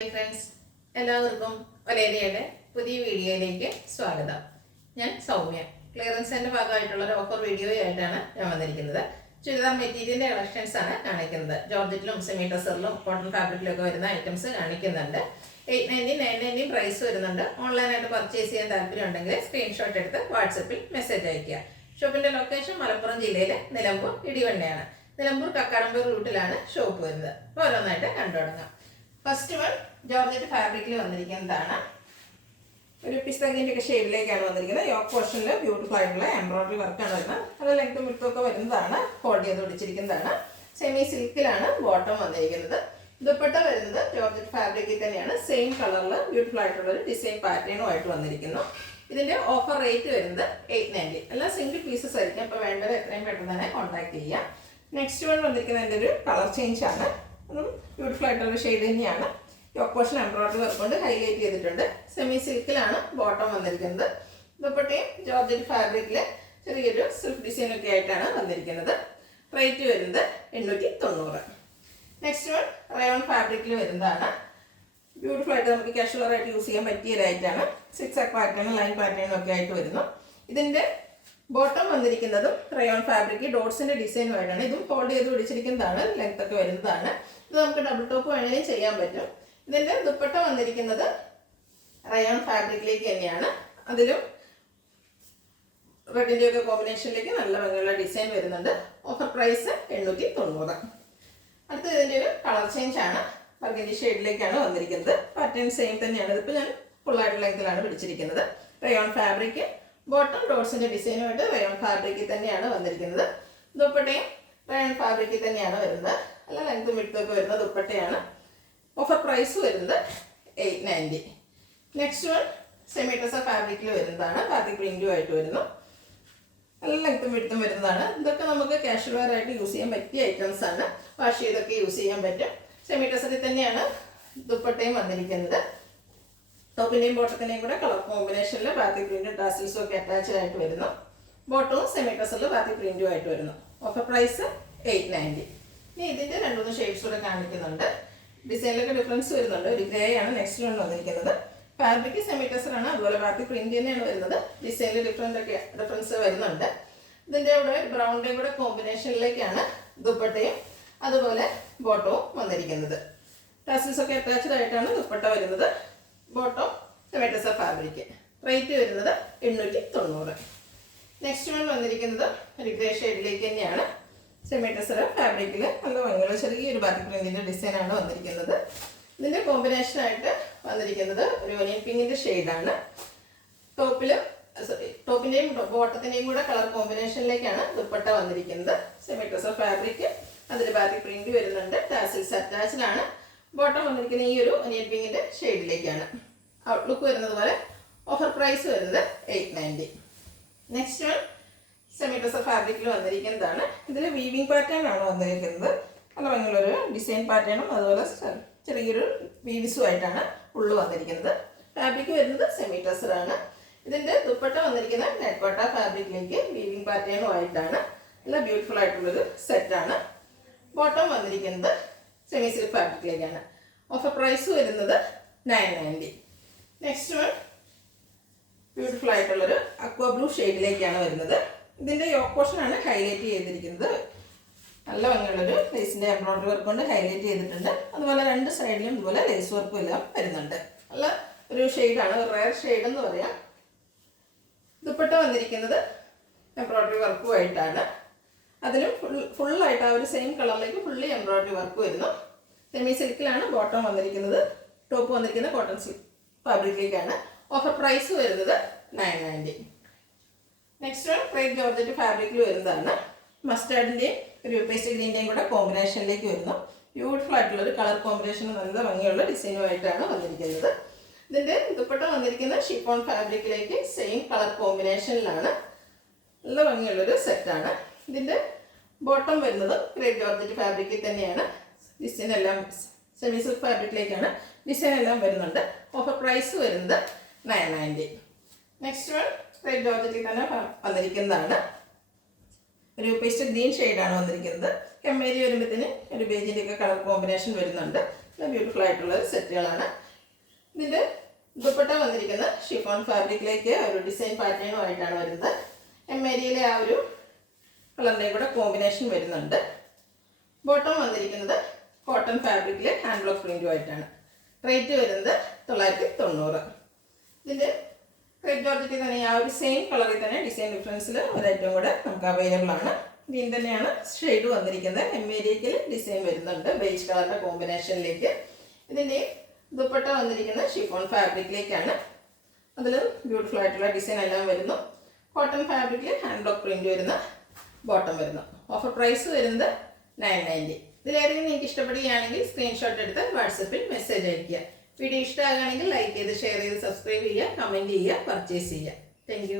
Hi friends, എല്ലാവർക്കും ഒലേരിയയുടെ പുതിയ വീഡിയോയിലേക്ക് സ്വാഗതം. ഞാൻ സൗമ്യ. ക്ലിയറൻസിൻ്റെ ഭാഗമായിട്ടുള്ള ഒരു ഓഫർ വീഡിയോയായിട്ടാണ് ഞാൻ വന്നിരിക്കുന്നത്. ചുരിദാർ മെറ്റീരിയലിൻ്റെ കളക്ഷൻസ് ആണ് കാണിക്കുന്നത്. ജോർജറ്റിലും സെമി ടസറിലും കോട്ടൺ ഫാബ്രിക്കിലും ഒക്കെ വരുന്ന ഐറ്റംസ് കാണിക്കുന്നുണ്ട്. 890, 990 പ്രൈസ് വരുന്നുണ്ട്. ഓൺലൈനായിട്ട് പർച്ചേസ് ചെയ്യാൻ താല്പര്യം ഉണ്ടെങ്കിൽ സ്ക്രീൻഷോട്ട് എടുത്ത് വാട്സപ്പിൽ മെസ്സേജ് അയയ്ക്കുക. ഷോപ്പിൻ്റെ ലൊക്കേഷൻ മലപ്പുറം ജില്ലയിലെ നിലമ്പൂർ ഇടിവണ്ണയാണ്. നിലമ്പൂർ കക്കാടമ്പൂർ റൂട്ടിലാണ് ഷോപ്പ് വരുന്നത്. അപ്പോൾ ഓരോന്നായിട്ട് കണ്ടു തുടങ്ങാം. ഫസ്റ്റ് വൺ ജോർജറ്റ് ഫാബ്രിക്കിൽ വന്നിരിക്കുന്നതാണ്. ഒരു പിസ്തകിൻ്റെ ഒക്കെ ഷെയ്ഡിലേക്കാണ് വന്നിരിക്കുന്നത്. യോക്ക് പോർഷനിൽ ബ്യൂട്ടിഫുൾ ആയിട്ടുള്ള എംബ്രോയിഡറി വർക്കാണ് വരുന്നത്. അത് ലെങ്ത്തും വിഡ്ത്തും വരുന്നതാണ്. ഫോൾഡ് ചെയ്ത് പിടിച്ചിരിക്കുന്നതാണ്. സെമി സിൽക്കിലാണ് ബോട്ടം വന്നിരിക്കുന്നത്. ദുപ്പട്ട വരുന്നത് ജോർജറ്റ് ഫാബ്രിക്കിൽ തന്നെയാണ്. സെയിം കളറിൽ ബ്യൂട്ടിഫുൾ ആയിട്ടുള്ള ഒരു ഡിസൈൻ പാറ്റേണുമായിട്ട് വന്നിരിക്കുന്നു. ഇതിൻ്റെ ഓഫർ റേറ്റ് വരുന്നത് 890. എല്ലാം സിംഗിൾ പീസസ് ആയിരിക്കും. അപ്പോൾ വേണ്ടത് എത്രയും പെട്ടെന്ന് തന്നെ കോൺടാക്ട് ചെയ്യാം. നെക്സ്റ്റ് വൺ വന്നിരിക്കുന്നതിൻ്റെ ഒരു കളർ ചേഞ്ച് ആണ്. ബ്യൂട്ടിഫുൾ ആയിട്ടുള്ള ഷെയ്ഡ് തന്നെയാണ്. യോക്ക് പോർഷൻ എംബ്രോയിഡറി വർക്ക് കൊണ്ട് ഹൈലൈറ്റ് ചെയ്തിട്ടുണ്ട്. സെമി സിൽക്കിലാണ് ബോട്ടം വന്നിരിക്കുന്നത്. ദുപ്പട്ടയും ജോർജറ്റ് ഫാബ്രിക്കിൽ ചെറിയൊരു സിൽക്ക് ഡിസൈനൊക്കെ ആയിട്ടാണ് വന്നിരിക്കുന്നത്. റേറ്റ് വരുന്നത് 890. നെക്സ്റ്റ് വൺ റയോൺ ഫാബ്രിക്കിൽ വരുന്നതാണ്. ബ്യൂട്ടിഫുൾ ആയിട്ട് നമുക്ക് കാഷ്വൽ ആയിട്ട് യൂസ് ചെയ്യാൻ പറ്റിയതായിട്ടാണ്. സിക്സ് ആക്ക് പാറ്റേണും ലൈൻ പാറ്റേണും ഒക്കെ ആയിട്ട് വരുന്നു. ഇതിൻ്റെ ബോട്ടം വന്നിരിക്കുന്നതും റയോൺ ഫാബ്രിക് ഡോട്ട്സിൻ്റെ ഡിസൈനുമായിട്ടാണ്. ഇതും ഫോൾഡ് ചെയ്ത് പിടിച്ചിരിക്കുന്നതാണ്. ലെങ്ത് ഒക്കെ വരുന്നതാണ്. ഇത് നമുക്ക് ഡബിൾ ടോപ്പ് വേണമെങ്കിലും ചെയ്യാൻ പറ്റും. ഇതിൻ്റെ ദുപ്പട്ട വന്നിരിക്കുന്നത് റയോൺ ഫാബ്രിക്കിലേക്ക് തന്നെയാണ്. അതിലും റെഡിൻ്റെ ഒക്കെ കോമ്പിനേഷനിലേക്ക് നല്ല ഭംഗിയുള്ള ഡിസൈൻ വരുന്നുണ്ട്. Offer price 890. അടുത്ത ഇതിൻ്റെ ഒരു കളർ ചേഞ്ച് ആണ്. ബർഗൻഡി ഷെയ്ഡിലേക്കാണ് വന്നിരിക്കുന്നത്. പാറ്റേൺ സെയിം തന്നെയാണ്. ഇതിപ്പോൾ ഞാൻ ഫുള്ളായിട്ട് ലെങ്ത്തിലാണ് പിടിച്ചിരിക്കുന്നത്. റയോൺ ഫാബ്രിക് ബോട്ടം ഡോട്ട്സിൻ്റെ ഡിസൈനുമായിട്ട് റയോൺ ഫാബ്രിക്കിൽ തന്നെയാണ് വന്നിരിക്കുന്നത്. ദുപ്പട്ടയും റയോൺ ഫാബ്രിക്കിൽ തന്നെയാണ് വരുന്നത്. അല്ല ലെങ്ത്തും വിഡ്ത്തും വരുന്ന ദുപ്പട്ടയാണ്. ഓഫർ പ്രൈസ് വരുന്നത് 890. നെക്സ്റ്റ് വൺ സെമി ടസർ ഫാബ്രിക്കിൽ വരുന്നതാണ്. ഫാബ്രിക് പ്രിന്റുമായിട്ട് വരുന്നു. നല്ല ലെങ്ത്തും വിഡ്ത്തും വരുന്നതാണ്. ഇതൊക്കെ നമുക്ക് കാഷ്വൽ വെയർ ആയിട്ട് യൂസ് ചെയ്യാൻ പറ്റിയ ഐറ്റംസ് ആണ്. വാഷ് ചെയ്തൊക്കെ യൂസ് ചെയ്യാൻ പറ്റും. സെമി ടസറിൽ തന്നെയാണ് ദുപ്പട്ടയും വന്നിരിക്കുന്നത്. ടോപ്പിൻ്റെയും ബോട്ടത്തിൻ്റെയും കൂടെ കളർ കോമ്പിനേഷനിൽ ബാത്തി പ്രിന്റും ടാസിൽസും ഒക്കെ അറ്റാച്ച്ഡ് ആയിട്ട് വരുന്നു. ബോട്ടവും സെമി ടസറിൽ ബാത്തി പ്രിന്റും ആയിട്ട് വരുന്നു. Offer price 890. ഇനി ഇതിൻ്റെ 2-3 ഷെയ്ഡ്സ് കൂടെ കാണിക്കുന്നുണ്ട്. ഡിസൈനിലൊക്കെ ഡിഫറൻസ് വരുന്നുണ്ട്. ഒരു ഗ്രേ ആണ് നെക്സ്റ്റ് വൺ വന്നിരിക്കുന്നത്. ഫാബ്രിക് സെമി ടസറാണ്. അതുപോലെ ബാത്തി പ്രിന്റ് തന്നെയാണ് വരുന്നത്. ഡിസൈനിൽ ഡിഫറൻസ് വരുന്നുണ്ട്. ഇതിൻ്റെ കൂടെ ബ്രൗണിൻ്റെയും കൂടെ കോമ്പിനേഷനിലേക്കാണ് ദുപ്പട്ടയും അതുപോലെ ബോട്ടവും വന്നിരിക്കുന്നത്. ടാസിൽസ് ഒക്കെ അറ്റാച്ച്ഡ് ആയിട്ടാണ് ദുപ്പട്ട വരുന്നത്. Bottom semi tussar fabric. Rate വരുന്നത് 890. നെക്സ്റ്റ് വൺ വന്നിരിക്കുന്നത് ഒരു ഗ്രേ ഷെയ്ഡിലേക്ക് തന്നെയാണ്. സെമി ടസർ ഫാബ്രിക്കിൽ നല്ല ഭംഗിയുള്ള ചെറിയൊരു ബാത്തി പ്രിന്റിൻ്റെ ഡിസൈനാണ് വന്നിരിക്കുന്നത്. ഇതിൻ്റെ കോമ്പിനേഷനായിട്ട് വന്നിരിക്കുന്നത് ഒരു ഒനിയൻ പിങ്കിൻ്റെ ഷെയ്ഡാണ്. ടോപ്പിൻ്റെയും ബോട്ടത്തിൻ്റെയും കൂടെ കളർ കോമ്പിനേഷനിലേക്കാണ് ദുപ്പട്ട വന്നിരിക്കുന്നത്. സെമി ടസർ ഫാബ്രിക് അതിൽ ബാത്തി പ്രിന്റ് വരുന്നുണ്ട്. ടാസിൽസ് അറ്റാച്ച്ഡാണ്. ബോട്ടം വന്നിരിക്കുന്ന ഈ ഒരു ഒനിയൻ പിങ്കിൻ്റെ ഷെയ്ഡിലേക്കാണ്. ഔട്ട്ലുക്ക് വരുന്നത് പോലെ. ഓഫർ പ്രൈസ് വരുന്നത് 890. നെക്സ്റ്റ് വൺ സെമി ടസർ ഫാബ്രിക്കിൽ വന്നിരിക്കുന്നതാണ്. ഇതിൽ വീവിങ് പാറ്റേൺ ആണ് വന്നിരിക്കുന്നത്. നല്ല ഭംഗിയുള്ളൊരു ഡിസൈൻ പാറ്റേണും അതുപോലെ ചെറിയൊരു വീവിസുമായിട്ടാണ് ഉള്ളു വന്നിരിക്കുന്നത്. ഫാബ്രിക് വരുന്നത് സെമി ടസറാണ്. ഇതിൻ്റെ ദുപ്പട്ട വന്നിരിക്കുന്ന നെറ്റ്കോട്ട ഫാബ്രിക്കിലേക്ക് വീവിങ് പാറ്റേണുമായിട്ടാണ്. നല്ല ബ്യൂട്ടിഫുൾ ആയിട്ടുള്ളൊരു സെറ്റാണ്. ബോട്ടം വന്നിരിക്കുന്നത് സെമി സിൽക്ക് ഫാബ്രിക്കിലേക്കാണ്. ഓഫർ പ്രൈസ് വരുന്നത് 990. നെക്സ്റ്റ് വൺ ബ്യൂട്ടിഫുൾ ആയിട്ടുള്ളൊരു അക്വ ബ്ലൂ ഷെയ്ഡിലേക്കാണ് വരുന്നത്. ഇതിൻ്റെ യോക്ക് പോർഷനാണ് ഹൈലൈറ്റ് ചെയ്തിരിക്കുന്നത്. നല്ല ഭംഗിയുള്ളൊരു ലേസിൻ്റെ എംബ്രോയിഡറി വർക്ക് കൊണ്ട് ഹൈലൈറ്റ് ചെയ്തിട്ടുണ്ട്. അതുപോലെ രണ്ട് സൈഡിലും ഇതുപോലെ ലേസ് വർക്കും എല്ലാം വരുന്നുണ്ട്. നല്ല ഒരു ഷെയ്ഡാണ്. റയർ ഷെയ്ഡ് എന്ന് പറയാം. ദുപ്പട്ട വന്നിരിക്കുന്നത് എംബ്രോയിഡറി വർക്കുമായിട്ടാണ്. അതിലും ഫുള്ളായിട്ട് ആ ഒരു സെയിം കളറിലേക്ക് ഫുള്ളി എംബ്രോയിഡറി വർക്ക് വരുന്നു. സെമി സിൽക്കിലാണ് ബോട്ടം വന്നിരിക്കുന്നത്. ടോപ്പ് വന്നിരിക്കുന്നത് കോട്ടൺ സിൽക്ക് ഫാബ്രിക്കിലേക്കാണ്. ഓഫർ പ്രൈസ് വരുന്നത് 990. നെക്സ്റ്റ് വൺ ക്രേപ്പ് ജോർജറ്റ് ഫാബ്രിക്കിൽ വരുന്നതാണ്. മസ്റ്റാർഡിൻ്റെയും ഒരു പേസ്റ്റ് ഗ്രീൻ്റെയും കൂടെ കോമ്പിനേഷനിലേക്ക് വരുന്നു. ബ്യൂട്ടിഫുൾ ആയിട്ടുള്ളൊരു കളർ കോമ്പിനേഷൻ നല്ല ഭംഗിയുള്ള ഡിസൈനുമായിട്ടാണ് വന്നിരിക്കുന്നത്. ഇതിൻ്റെ ദുപ്പട്ട വന്നിരിക്കുന്ന ഷിഫോൺ ഫാബ്രിക്കിലേക്ക് സെയിം കളർ കോമ്പിനേഷനിലാണ്. നല്ല ഭംഗിയുള്ളൊരു സെറ്റാണ്. ഇതിൻ്റെ ബോട്ടം വരുന്നത് ക്രേപ്പ് ജോർജറ്റ് ഫാബ്രിക്കിൽ തന്നെയാണ്. ഡിസൈൻ എല്ലാം സെമി സിൽക്ക് ഫാബ്രിക്കിലേക്കാണ് ഡിസൈൻ എല്ലാം വരുന്നുണ്ട്. ഓഫർ പ്രൈസ് വരുന്നത് 990. നെക്സ്റ്റ് വൺ ക്രേപ്പ് ജോർജറ്റിൽ തന്നെ വന്നിരിക്കുന്നതാണ്. ഒരു പേസ്റ്റ് ഗ്രീൻ ഷെയ്ഡാണ് വന്നിരിക്കുന്നത്. കമ്മേരി വരുമ്പോഴത്തേന് ഒരു ബേജിൻ്റെയൊക്കെ കളർ കോമ്പിനേഷൻ വരുന്നുണ്ട്. ബ്യൂട്ടിഫുൾ ആയിട്ടുള്ള സെറ്റുകളാണ്. ഇതിൻ്റെ ദുപ്പട്ട വന്നിരിക്കുന്നത് ഷിഫോൺ ഫാബ്രിക്കിലേക്ക് ഒരു ഡിസൈൻ പാറ്റേണുമായിട്ടാണ് വരുന്നത്. എമ്മേരിയിലെ ആ ഒരു കളറിൻ്റെ കൂടെ കോമ്പിനേഷൻ വരുന്നുണ്ട്. ബോട്ടം വന്നിരിക്കുന്നത് കോട്ടൺ ഫാബ്രിക്കിലെ ഹാൻഡ് ബ്ലോക്ക് പ്രിൻറ്റുമായിട്ടാണ്. റേറ്റ് വരുന്നത് 990. ഇതിൻ്റെ റെഡ് ജോർജറ്റിൽ തന്നെ ആ ഒരു സെയിം കളറിൽ തന്നെ ഡിസൈൻ ഡിഫറൻസിൽ ഒരു ഐറ്റം കൂടെ നമുക്ക് അവൈലബിൾ ആണ്. ഇതിൽ തന്നെയാണ് ഷെയ്ഡ് വന്നിരിക്കുന്നത്. എമ്മേരിയക്കിൽ ഡിസൈൻ വരുന്നുണ്ട് ബേജ് കളറിൻ്റെ കോമ്പിനേഷനിലേക്ക്. ഇതിൻ്റെ ദുപ്പട്ട വന്നിരിക്കുന്നത് ഷിഫോൺ ഫാബ്രിക്കിലേക്കാണ്. അതിൽ ബ്യൂട്ടിഫുൾ ആയിട്ടുള്ള ഡിസൈൻ എല്ലാം വരുന്നു. കോട്ടൺ ഫാബ്രിക്കിൽ ഹാൻഡ് ബ്ലോക്ക് പ്രിൻറ്റ് വരുന്ന ബോട്ടം വരുന്നു. ഓഫർ പ്രൈസ് വരുന്നത് 990. ഇതിലേതെങ്കിലും നിങ്ങൾക്ക് ഇഷ്ടപ്പെടുകയാണെങ്കിൽ സ്ക്രീൻഷോട്ട് എടുത്ത് വാട്സപ്പിൽ മെസ്സേജ് അയയ്ക്കുക. വീഡിയോ ഇഷ്ടമാകുകയാണെങ്കിൽ ലൈക്ക് ചെയ്ത് ഷെയർ ചെയ്ത് സബ്സ്ക്രൈബ് ചെയ്യുക, കമൻറ്റ് ചെയ്യുക, പർച്ചേസ് ചെയ്യുക. താങ്ക്